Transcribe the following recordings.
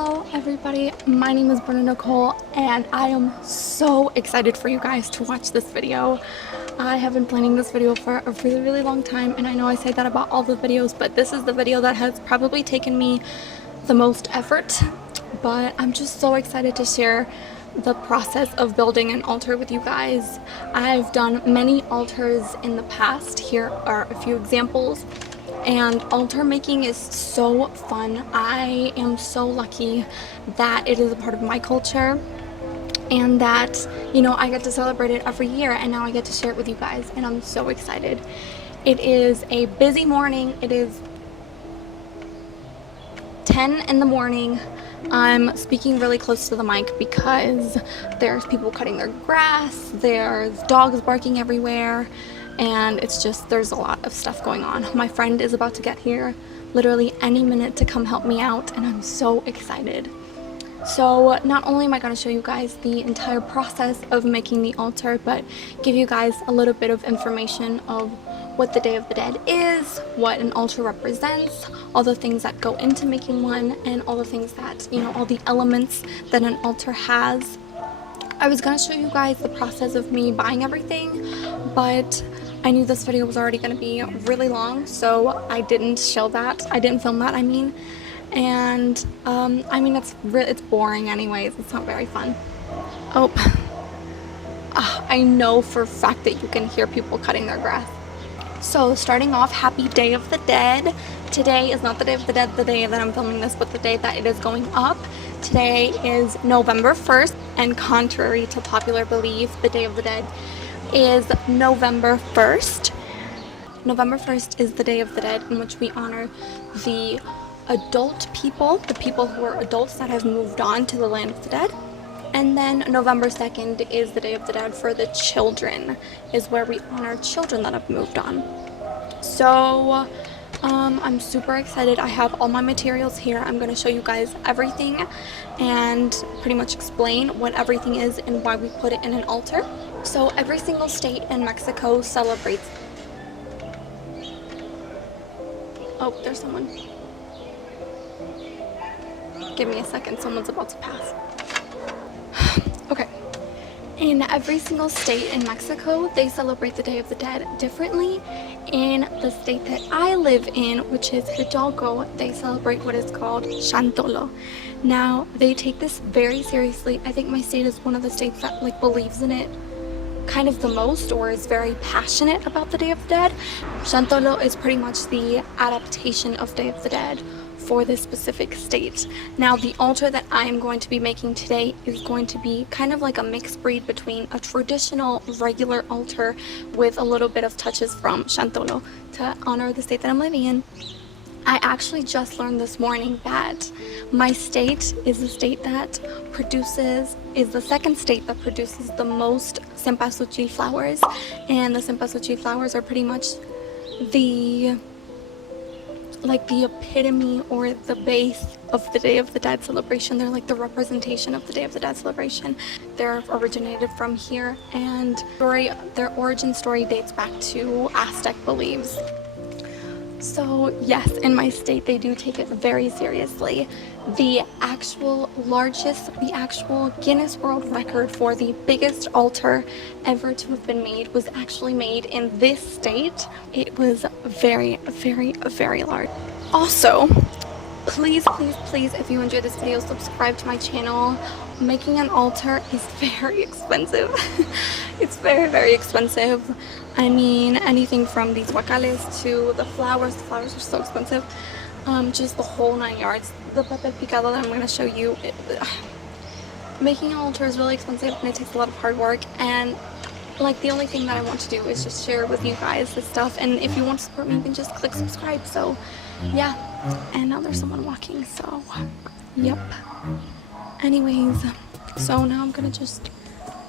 Hello everybody, my name is Brenda Nicole and I am so excited for you guys to watch this video. I have been planning this video for a really long time, and I know I say that about all the videos, but this is the video that has probably taken me the most effort. But I'm just so excited to share the process of building an altar with you guys. I've done many altars in the past. Here are a few examples. And altar making is so fun. I am so lucky that it is a part of my culture and that, you know, I get to celebrate it every year, and now I get to share it with you guys, and I'm so excited. It is a busy morning. It is 10 in the morning. I'm speaking really close to the mic because there's people cutting their grass, there's dogs barking everywhere, and it's just, there's a lot of stuff going on. My friend is about to get here literally any minute to come help me out, and I'm so excited. So not only am I going to show you guys the entire process of making the altar, but give you guys a little bit of information of what the Day of the Dead is, what an altar represents, all the things that go into making one, and all the things that, you know, all the elements that an altar has. I was going to show you guys the process of me buying everything, but I knew this video was already going to be really long, so I didn't show that. I didn't film that, I mean. And I mean, it's boring anyways. It's not very fun. Oh, I know for a fact that you can hear people cutting their grass. So starting off, happy Day of the Dead. Today is not the Day of the Dead, the day that I'm filming this, but the day that it is going up. Today is November 1st, and contrary to popular belief, the Day of the Dead is November 1st. November 1st is the Day of the Dead, in which we honor the adult people, the people who are adults that have moved on to the land of the dead. And then November 2nd is the Day of the Dead for the children, is where we honor children that have moved on. So I'm super excited. I have all my materials here. I'm going to show you guys everything and pretty much explain what everything is and why we put it in an altar. So every single state in Mexico celebrates. Oh, there's someone. Give me a second, someone's about to pass. Okay. In every single state in Mexico, they celebrate the Day of the Dead differently. In the state that I live in, which is Hidalgo, they celebrate what is called Xantolo. Now, they take this very seriously. I think my state is one of the states that believes in it kind of the most, or is very passionate about the Day of the Dead. Xantolo is pretty much the adaptation of Day of the Dead for this specific state. Now, the altar that I am going to be making today is going to be kind of like a mixed breed between a traditional regular altar with a little bit of touches from Xantolo to honor the state that I'm living in. I actually just learned this morning that my state is the state that is the second state that produces the most cempasúchil flowers, and the cempasúchil flowers are pretty much the epitome or the base of the Day of the Dead celebration. They're like the representation of the Day of the Dead celebration. They're originated from here, and their origin story dates back to Aztec beliefs. So yes, in my state they do take it very seriously. The actual Guinness World Record for the biggest altar ever to have been made was actually made in this state. It was very large. Also, please, if you enjoyed this video, subscribe to my channel. Making an altar is very expensive. It's very expensive. I mean, anything from these guacales to the flowers. The flowers are so expensive. Just the whole 9 yards. The papel picado that I'm going to show you, making an altar is really expensive, and it takes a lot of hard work, and the only thing that I want to do is just share with you guys this stuff. And if you want to support me, you can just click subscribe. So yeah, and now there's someone walking, so yep. Anyways, so now I'm gonna just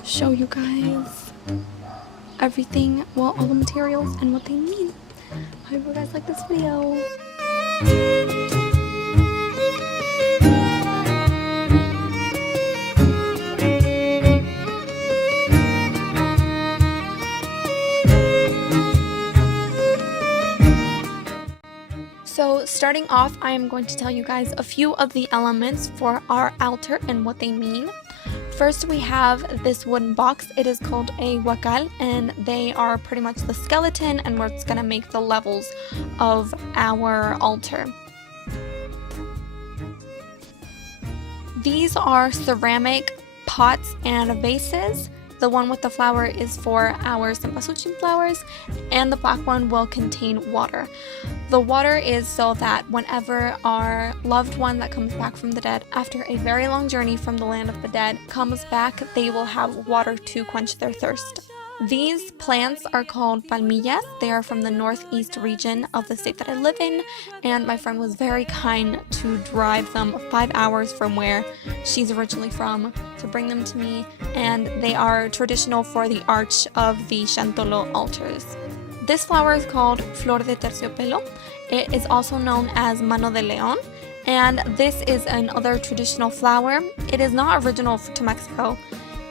show you guys everything, well, all the materials and what they mean. I hope you guys like this video. So starting off, I am going to tell you guys a few of the elements for our altar and what they mean. First, we have this wooden box. It is called a huacal, and they are pretty much the skeleton and what's going to make the levels of our altar. These are ceramic pots and vases. The one with the flower is for our cempasúchil flowers, and the black one will contain water. The water is so that whenever our loved one that comes back from the dead after a very long journey from the land of the dead comes back, they will have water to quench their thirst. These plants are called palmillas. They are from the northeast region of the state that I live in, and my friend was very kind to drive them 5 hours from where she's originally from to bring them to me, and they are traditional for the arch of the Xantolo altars. This flower is called Flor de Terciopelo. It is also known as Mano de León, and this is another traditional flower. It is not original to Mexico.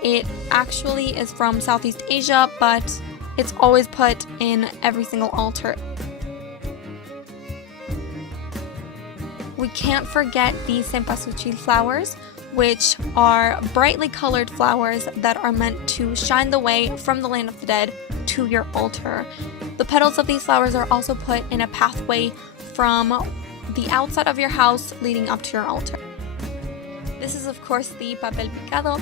It actually is from Southeast Asia, but it's always put in every single altar. We can't forget the cempasúchil flowers, which are brightly colored flowers that are meant to shine the way from the land of the dead to your altar. The petals of these flowers are also put in a pathway from the outside of your house leading up to your altar. This is of course the papel picado.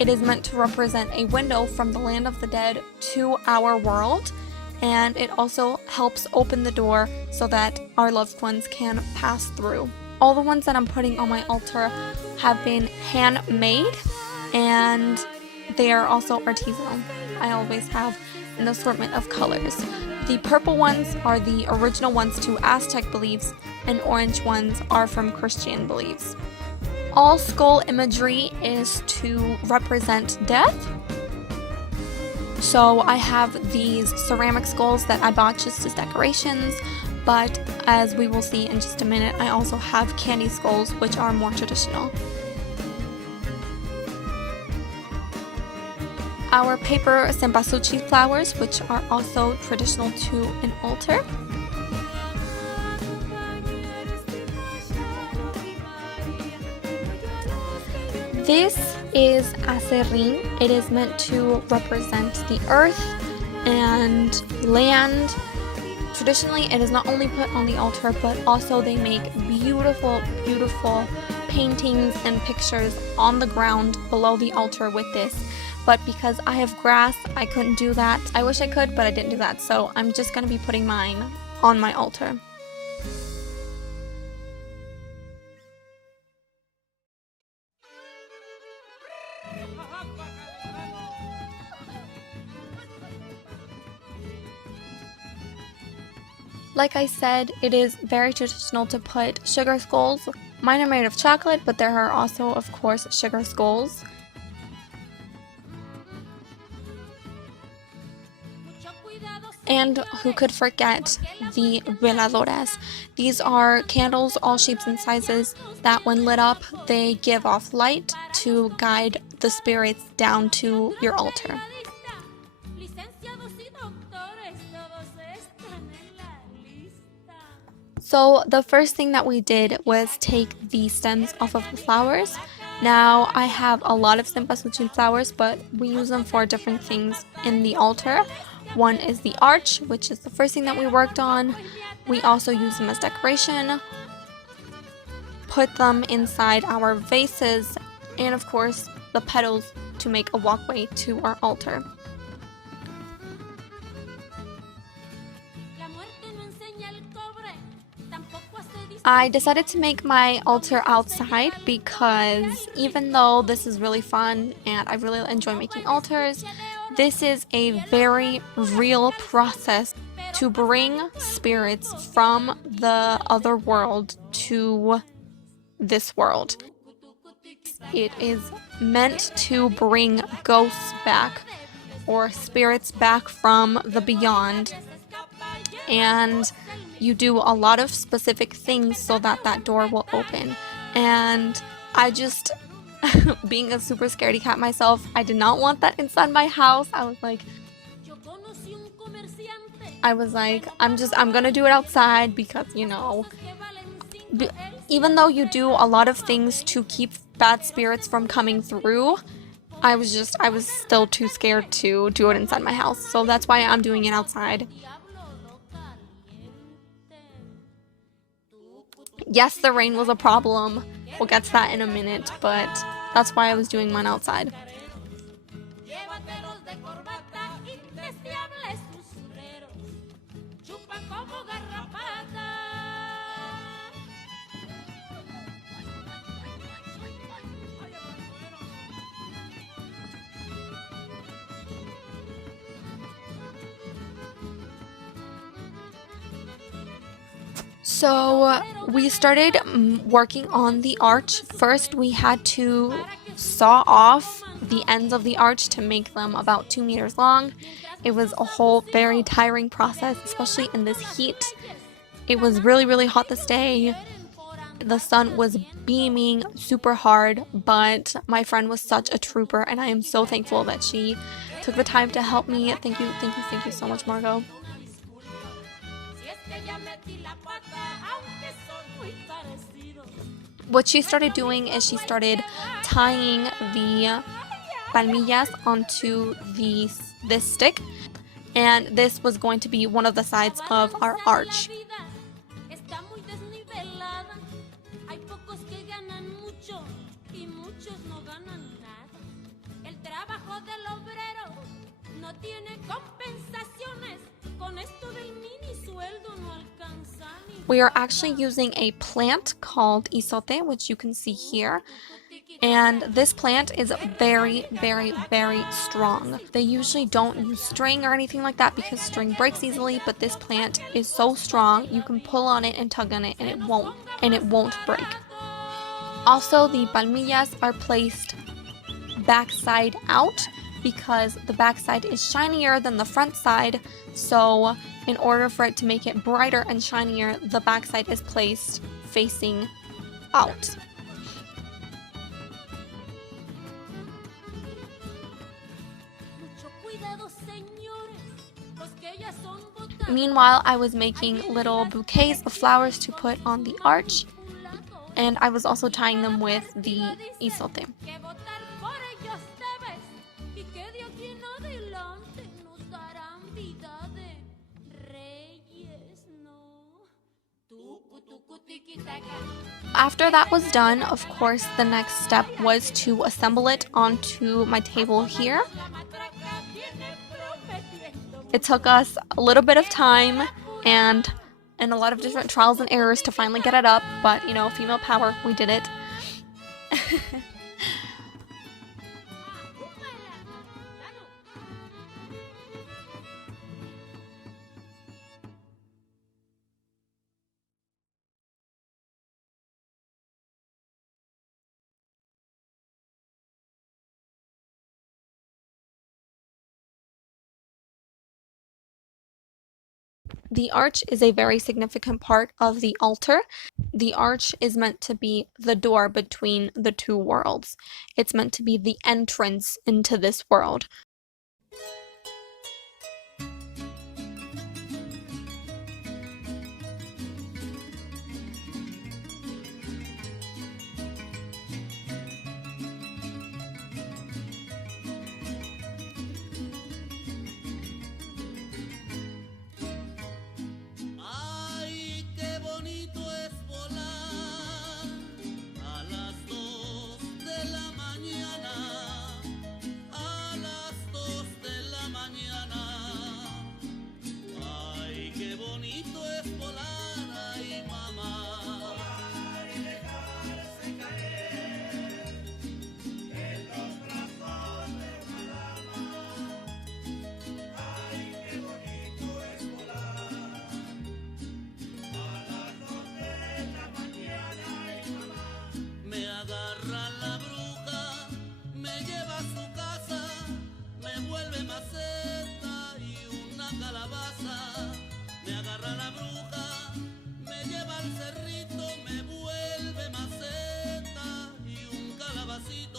It is meant to represent a window from the land of the dead to our world, and it also helps open the door so that our loved ones can pass through. All the ones that I'm putting on my altar have been handmade, and they are also artisanal. I always have an assortment of colors. The purple ones are the original ones to Aztec beliefs, and orange ones are from Christian beliefs. All skull imagery is to represent death. So I have these ceramic skulls that I bought just as decorations, but as we will see in just a minute, I also have candy skulls, which are more traditional. Our paper cempasúchil flowers, which are also traditional to an altar. This is acerrín. It is meant to represent the earth and land. Traditionally, it is not only put on the altar, but also they make beautiful, beautiful paintings and pictures on the ground below the altar with this. But because I have grass, I couldn't do that. I wish I could, but I didn't do that. So I'm just going to be putting mine on my altar. Like I said, it is very traditional to put sugar skulls. Mine are made of chocolate, but there are also, of course, sugar skulls. And who could forget the veladoras? These are candles, all shapes and sizes, that when lit up, they give off light to guide the spirits down to your altar. So the first thing that we did was take the stems off of the flowers. Now I have a lot of cempasúchil flowers, but we use them for different things in the altar. One is the arch, which is the first thing that we worked on. We also use them as decoration, put them inside our vases, and of course the petals to make a walkway to our altar. I decided to make my altar outside because even though this is really fun and I really enjoy making altars, this is a very real process to bring spirits from the other world to this world. It is meant to bring ghosts back or spirits back from the beyond, and you do a lot of specific things so that that door will open. And I just, being a super scaredy cat myself, I did not want that inside my house. I was like, I was like, I'm gonna do it outside because, b- even though you do a lot of things to keep bad spirits from coming through, I was still too scared to do it inside my house. So that's why I'm doing it outside. Yes, the rain was a problem. We'll get to that in a minute, but that's why I was doing mine outside. So we started working on the arch. First, we had to saw off the ends of the arch to make them about 2 meters long. It was a whole very tiring process, especially in this heat. It was really, really hot this day. The sun was beaming super hard, but my friend was such a trooper, and I am so thankful that she took the time to help me. Thank you, thank you, thank you so much, Margot. What she started doing is she started tying the palmillas onto this stick, and this was going to be one of the sides of our arch. We are actually using a plant called isote, which you can see here. And this plant is very, very, very strong. They usually don't use string or anything like that because string breaks easily, but this plant is so strong, you can pull on it and tug on it and it won't break. Also, the palmillas are placed backside out because the backside is shinier than the front side, so in order for it to make it brighter and shinier, the backside is placed facing out. Meanwhile, I was making little bouquets of flowers to put on the arch, and I was also tying them with the isote. After that was done, of course, the next step was to assemble it onto my table here. It took us a little bit of time and a lot of different trials and errors to finally get it up, but female power, we did it. The arch is a very significant part of the altar. The arch is meant to be the door between the two worlds. It's meant to be the entrance into this world.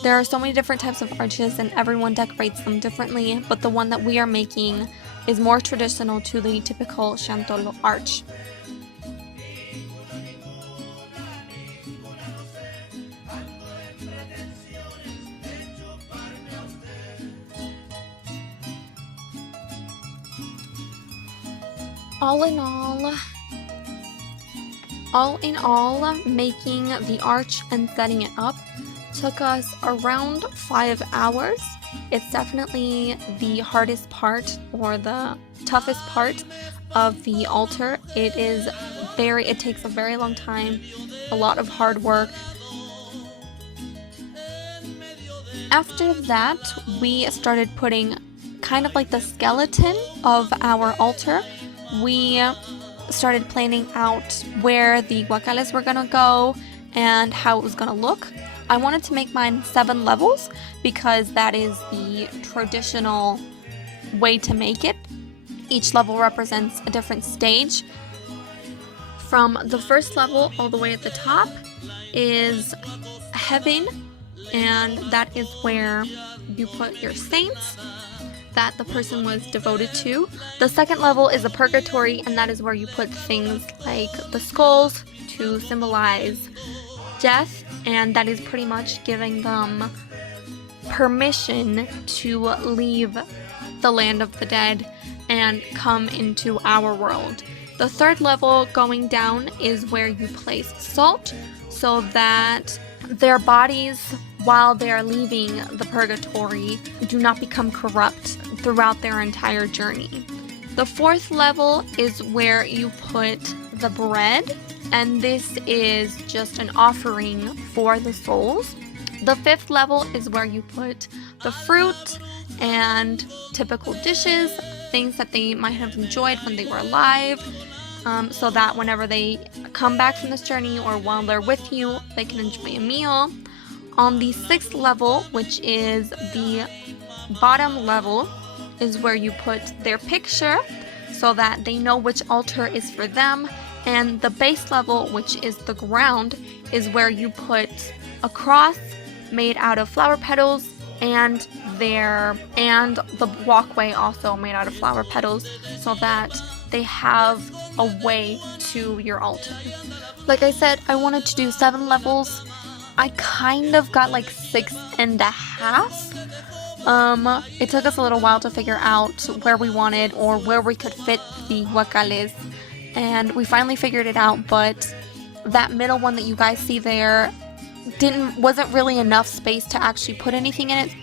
There are so many different types of arches and everyone decorates them differently, but the one that we are making is more traditional to the typical Chantolo arch. All in all, making the arch and setting it up took us around 5 hours. It's definitely the hardest part or the toughest part of the altar. It takes a very long time, a lot of hard work. After that, we started putting kind of like the skeleton of our altar. We started planning out where the guacales were gonna go and how it was gonna look. I wanted to make mine 7 levels because that is the traditional way to make it. Each level represents a different stage. From the first level all the way at the top is heaven, and that is where you put your saints that the person was devoted to. The second level is a purgatory, and that is where you put things like the skulls to symbolize death, and that is pretty much giving them permission to leave the land of the dead and come into our world. The third level going down is where you place salt so that their bodies, while they're leaving the purgatory, do not become corrupt throughout their entire journey. The fourth level is where you put the bread, and this is just an offering for the souls. The fifth level is where you put the fruit and typical dishes, things that they might have enjoyed when they were alive, so that whenever they come back from this journey or while they're with you, they can enjoy a meal. On the sixth level, which is the bottom level, is where you put their picture so that they know which altar is for them. And the base level, which is the ground, is where you put a cross made out of flower petals and the walkway also made out of flower petals, so that they have a way to your altar. Like I said, I wanted to do 7 levels. I kind of got like 6.5. It took us a little while to figure out where we wanted or where we could fit the guacales, and we finally figured it out, but that middle one that you guys see there wasn't really enough space to actually put anything in it.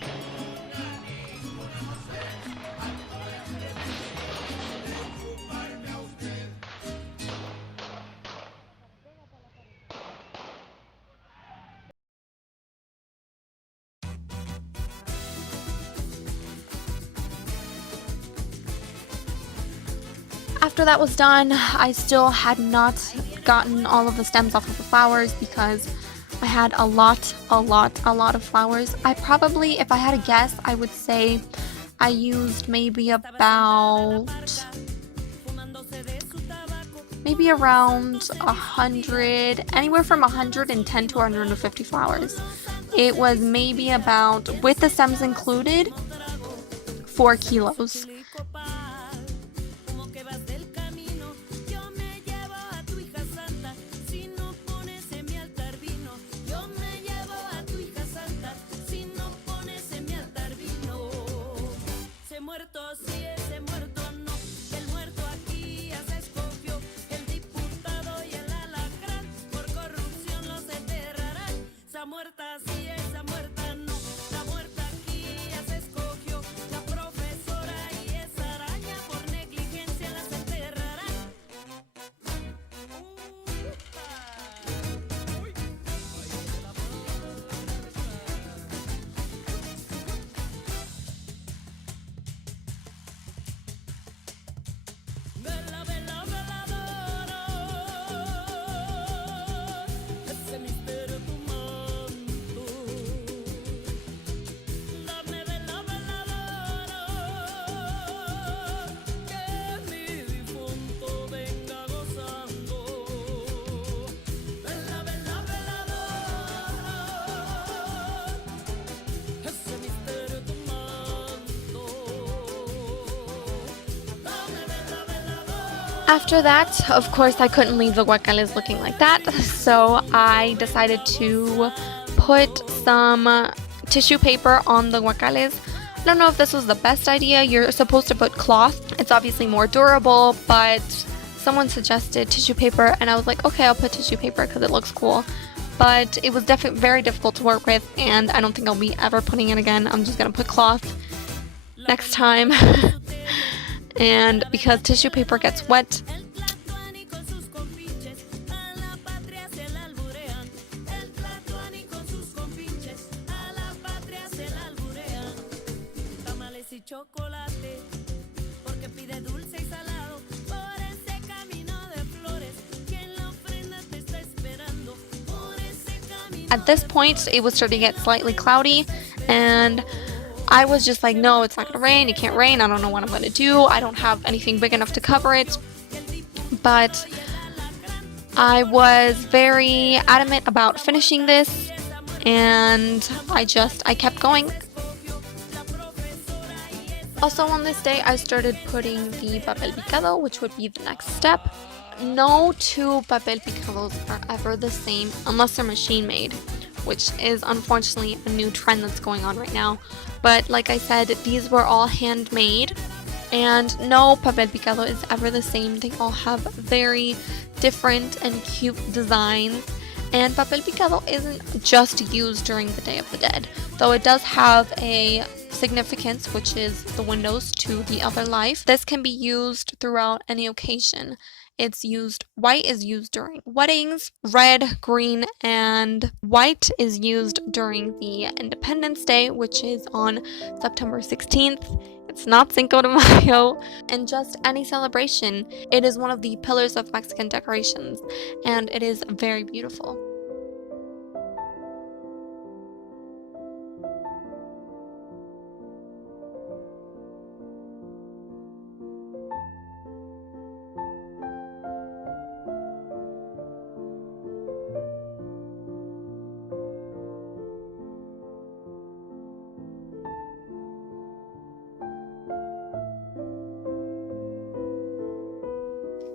After that was done, I still had not gotten all of the stems off of the flowers because I had a lot of flowers. I probably, if I had to guess, I would say I used maybe around 100, anywhere from 110 to 150 flowers. It was maybe about, with the stems included, 4 kilos. After that, of course, I couldn't leave the guacales looking like that, so I decided to put some tissue paper on the guacales. I don't know if this was the best idea. You're supposed to put cloth. It's obviously more durable, but someone suggested tissue paper, and I was like, okay, I'll put tissue paper because it looks cool. But it was definitely very difficult to work with, and I don't think I'll be ever putting it again. I'm just gonna put cloth next time. And because tissue paper gets wet, at this point it was starting to get slightly cloudy, and I was just like, no, it's not gonna rain, it can't rain, I don't know what I'm gonna do, I don't have anything big enough to cover it. But I was very adamant about finishing this, and I kept going. Also on this day, I started putting the papel picado, which would be the next step. No two papel picados are ever the same unless they're machine made, which is unfortunately a new trend that's going on right now. But like I said, these were all handmade, and no papel picado is ever the same. They all have very different and cute designs. And papel picado isn't just used during the Day of the Dead, though it does have a significance, which is the windows to the other life. This can be used throughout any occasion. White is used during weddings, red, green, and white is used during the Independence Day, which is on September 16th. It's not Cinco de Mayo, and just any celebration. It is one of the pillars of Mexican decorations, and it is very beautiful.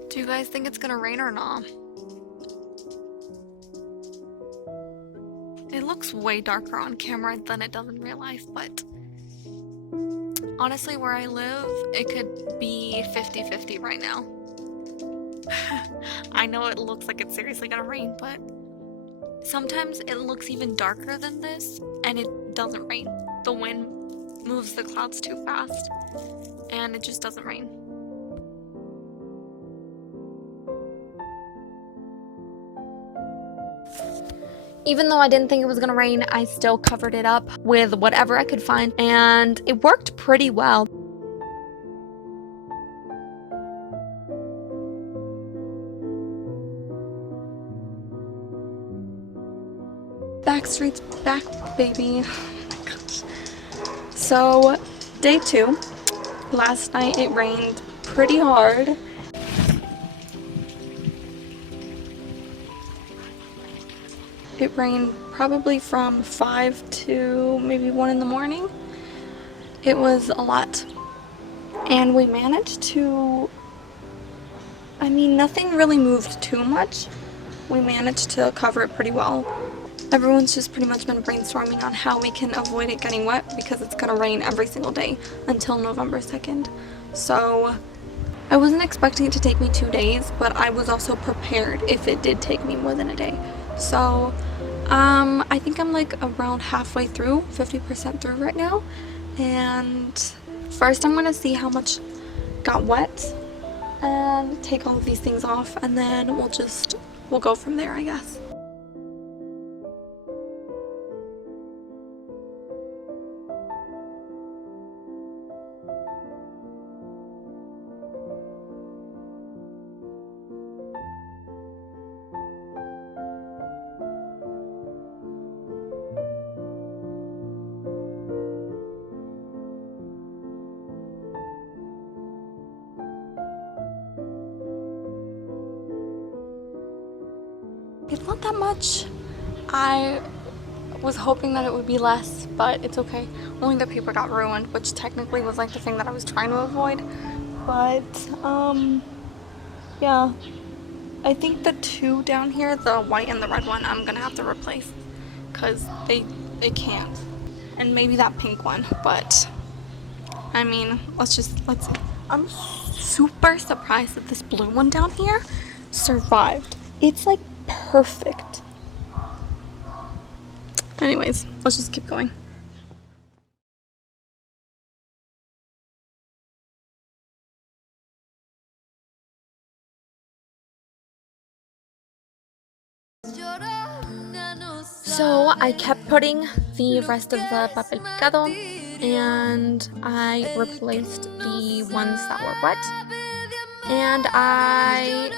Do you guys think it's gonna rain or not? It looks way darker on camera than it does in real life, but honestly, where I live, it could be 50-50 right now. I know it looks like it's seriously gonna rain, but sometimes it looks even darker than this, and it doesn't rain. The wind moves the clouds too fast, and it just doesn't rain. Even though I didn't think it was gonna rain, I still covered it up with whatever I could find, and it worked pretty well. Backstreet's back, baby. Oh my gosh. So, day 2. Last night it rained pretty hard. It rained probably from 5 to maybe 1 in the morning. It was a lot. And we managed to, nothing really moved too much. We managed to cover it pretty well. Everyone's just pretty much been brainstorming on how we can avoid it getting wet because it's gonna rain every single day until November 2nd. So I wasn't expecting it to take me 2 days, but I was also prepared if it did take me more than a day. So I think I'm like around halfway through, 50% through right now. And first I'm gonna see how much got wet and take all of these things off, and then we'll go from there, I guess. It's not that much. I was hoping that it would be less, but it's okay. Only the paper got ruined, which technically was like the thing that I was trying to avoid. But Yeah, I think the two down here, the white and the red one, I'm gonna have to replace because they can't. And maybe that pink one, but I mean, let's see. I'm super surprised that this blue one down here survived. It's like perfect. Anyways, let's just keep going. So I kept putting the rest of the papel picado and I replaced the ones that were wet. And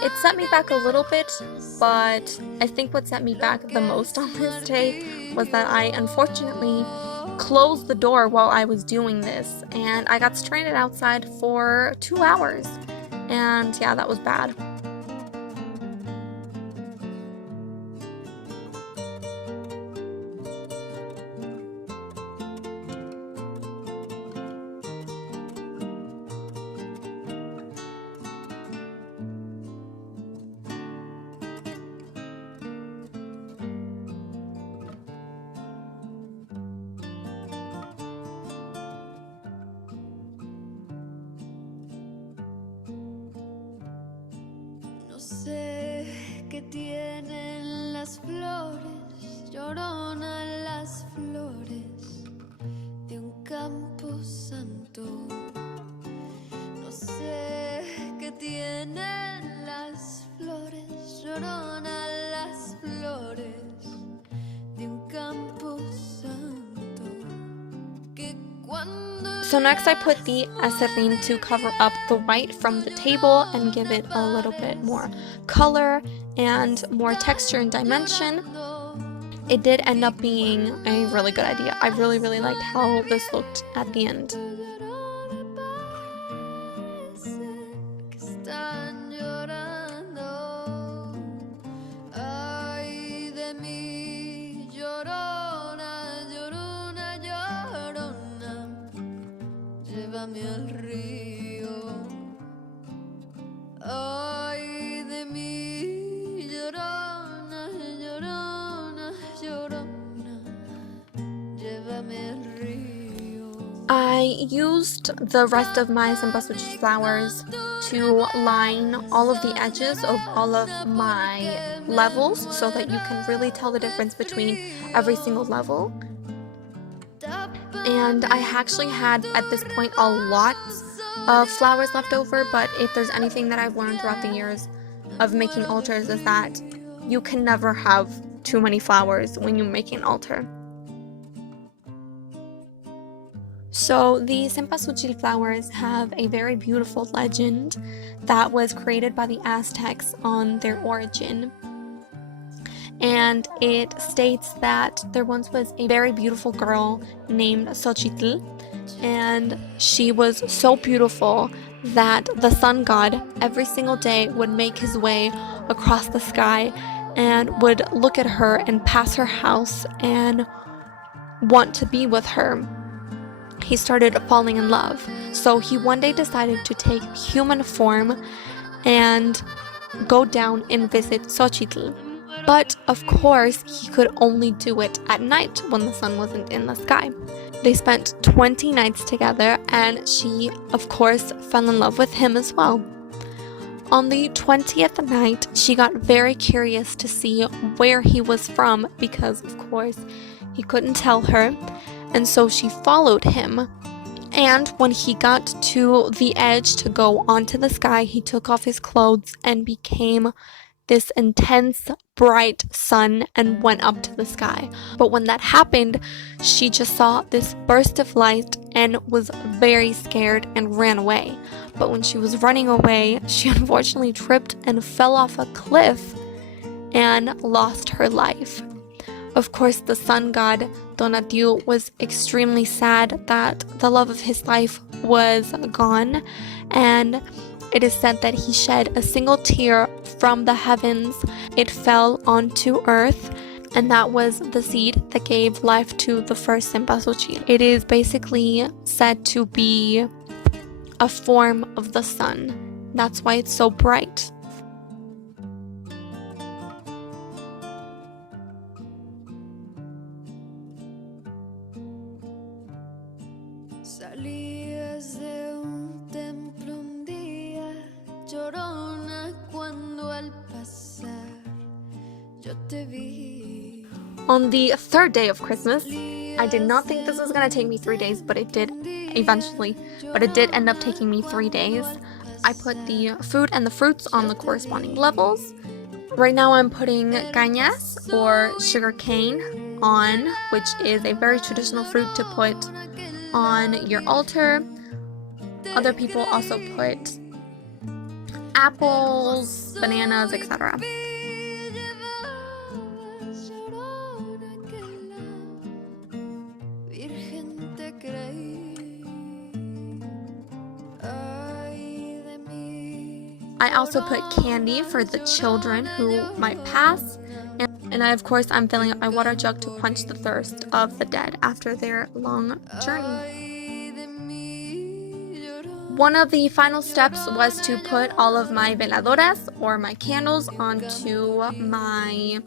it set me back a little bit, but I think what set me back the most on this day was that I unfortunately closed the door while I was doing this, and I got stranded outside for 2 hours. And yeah, that was bad. No sé qué tienen las flores, lloronan las flores de un campo santo. No sé qué tienen las flores, lloronan las flores de un campo santo. Que cuando So next I put the acerrín to cover up the white from the table and give it a little bit more color and more texture and dimension. It did end up being a really good idea. I really liked how this looked at the end. Llévame al río, ay de mí, llorona, llorona, llorona, llévame al río. I used the rest of my cempasúchil flowers to line all of the edges of all of my levels so that you can really tell the difference between every single level. And I actually had at this point a lot of flowers left over, but if there's anything that I've learned throughout the years of making altars is that you can never have too many flowers when you make an altar. So the cempasúchil flowers have a very beautiful legend that was created by the Aztecs on their origin. And it states that there once was a very beautiful girl named Xochitl, and she was so beautiful that the sun god every single day would make his way across the sky and would look at her and pass her house and want to be with her. He started falling in love, so he one day decided to take human form and go down and visit Xochitl. But of course, he could only do it at night when the sun wasn't in the sky. They spent 20 nights together, and she, of course, fell in love with him as well. On the 20th night, she got very curious to see where he was from because, of course, he couldn't tell her, and so she followed him. And when he got to the edge to go onto the sky, he took off his clothes and became this intense, bright sun and went up to the sky. But when that happened, she just saw this burst of light and was very scared and ran away. But when she was running away, she unfortunately tripped and fell off a cliff and lost her life. Of course, the sun god Tonatiuh was extremely sad that the love of his life was gone, and it is said that he shed a single tear from the heavens. It fell onto earth, and that was the seed that gave life to the first cempasúchil. It is basically said to be a form of the sun. That's why it's so bright. Salías de un templo un día, llorona, cuando al pasar yo te vi. On the third day of Christmas, I did not think this was going to take me 3 days, but it did eventually. But it did end up taking me 3 days. I put the food and the fruits on the corresponding levels. Right now I'm putting cañas, or sugar cane, on, which is a very traditional fruit to put on your altar. Other people also put apples, bananas, etc. I also put candy for the children who might pass, and of course I'm filling up my water jug to quench the thirst of the dead after their long journey. One of the final steps was to put all of my veladoras, or my candles, onto my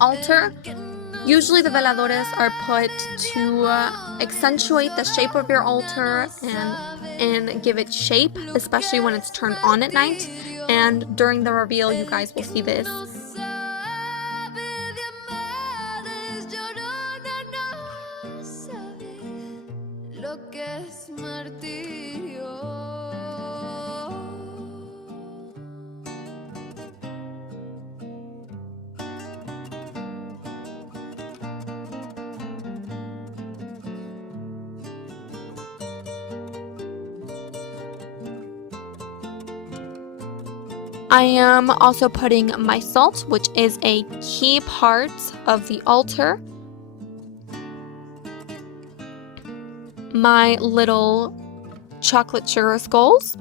altar. Usually the veladoras are put to accentuate the shape of your altar and give it shape, especially when it's turned on at night. And during the reveal, you guys will see this. I am also putting my salt, which is a key part of the altar. My little chocolate sugar skulls.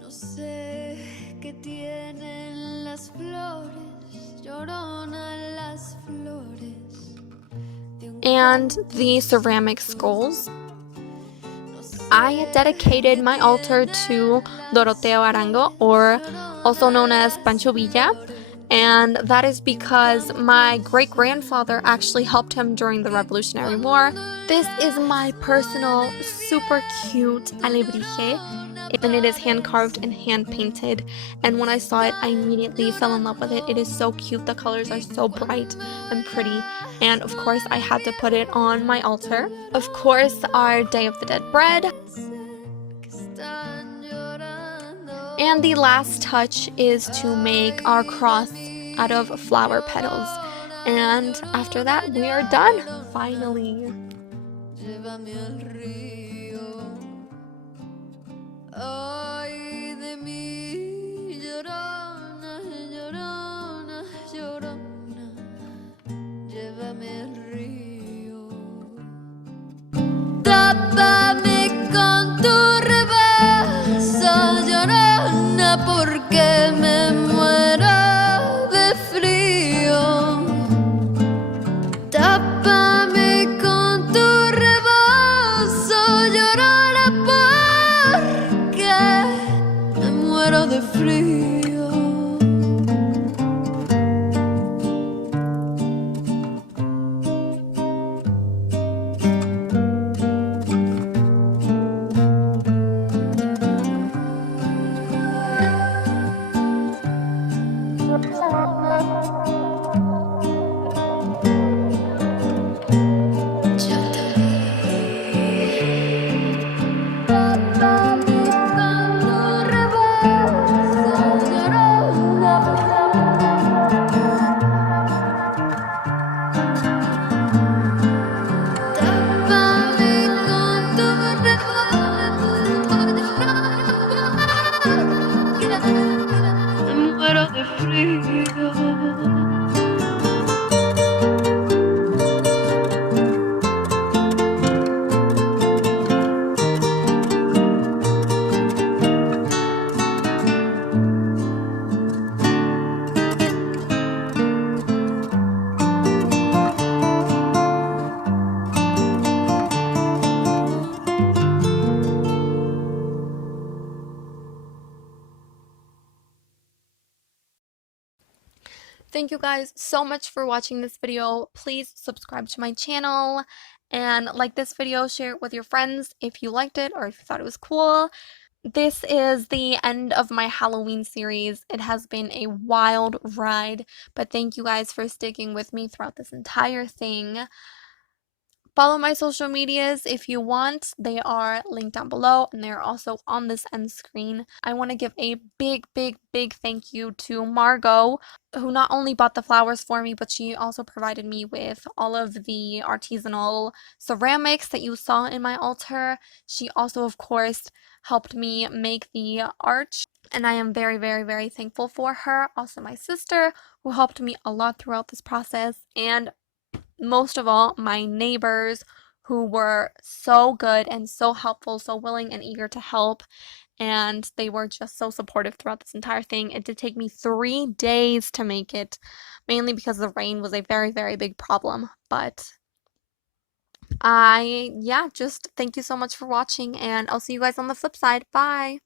No sé qué tienen las flores, llorona las flores. And the ceramic skulls. I dedicated my altar to Doroteo Arango, or also known as Pancho Villa, and that is because my great-grandfather actually helped him during the Revolutionary War. This is my personal super cute alebrije, and it is hand-carved and hand-painted, and when I saw it, I immediately fell in love with it. It is so cute. The colors are so bright and pretty, and of course I had to put it on my altar. Of course, our Day of the Dead bread. And the last touch is to make our cross out of flower petals. And after that, we are done, finally. Tápame con tu rebazo, llorona, porque me muero de frío. Tápame con tu rebazo, llorona, porque me muero de frío. Thank you guys so much for watching this video. Please subscribe to my channel and like this video, share it with your friends if you liked it or if you thought it was cool. This is the end of my Halloween series. It has been a wild ride, but thank you guys for sticking with me throughout this entire thing. Follow my social medias if you want. They are linked down below and they're also on this end screen. I want to give a big thank you to Margot, who not only bought the flowers for me, but she also provided me with all of the artisanal ceramics that you saw in my altar. She also, of course, helped me make the arch, and I am very thankful for her. Also, my sister, who helped me a lot throughout this process, and most of all, my neighbors, who were so good and so helpful, so willing and eager to help. And they were just so supportive throughout this entire thing. It did take me 3 days to make it, mainly because the rain was a very big problem. But yeah, just thank you so much for watching, and I'll see you guys on the flip side. Bye!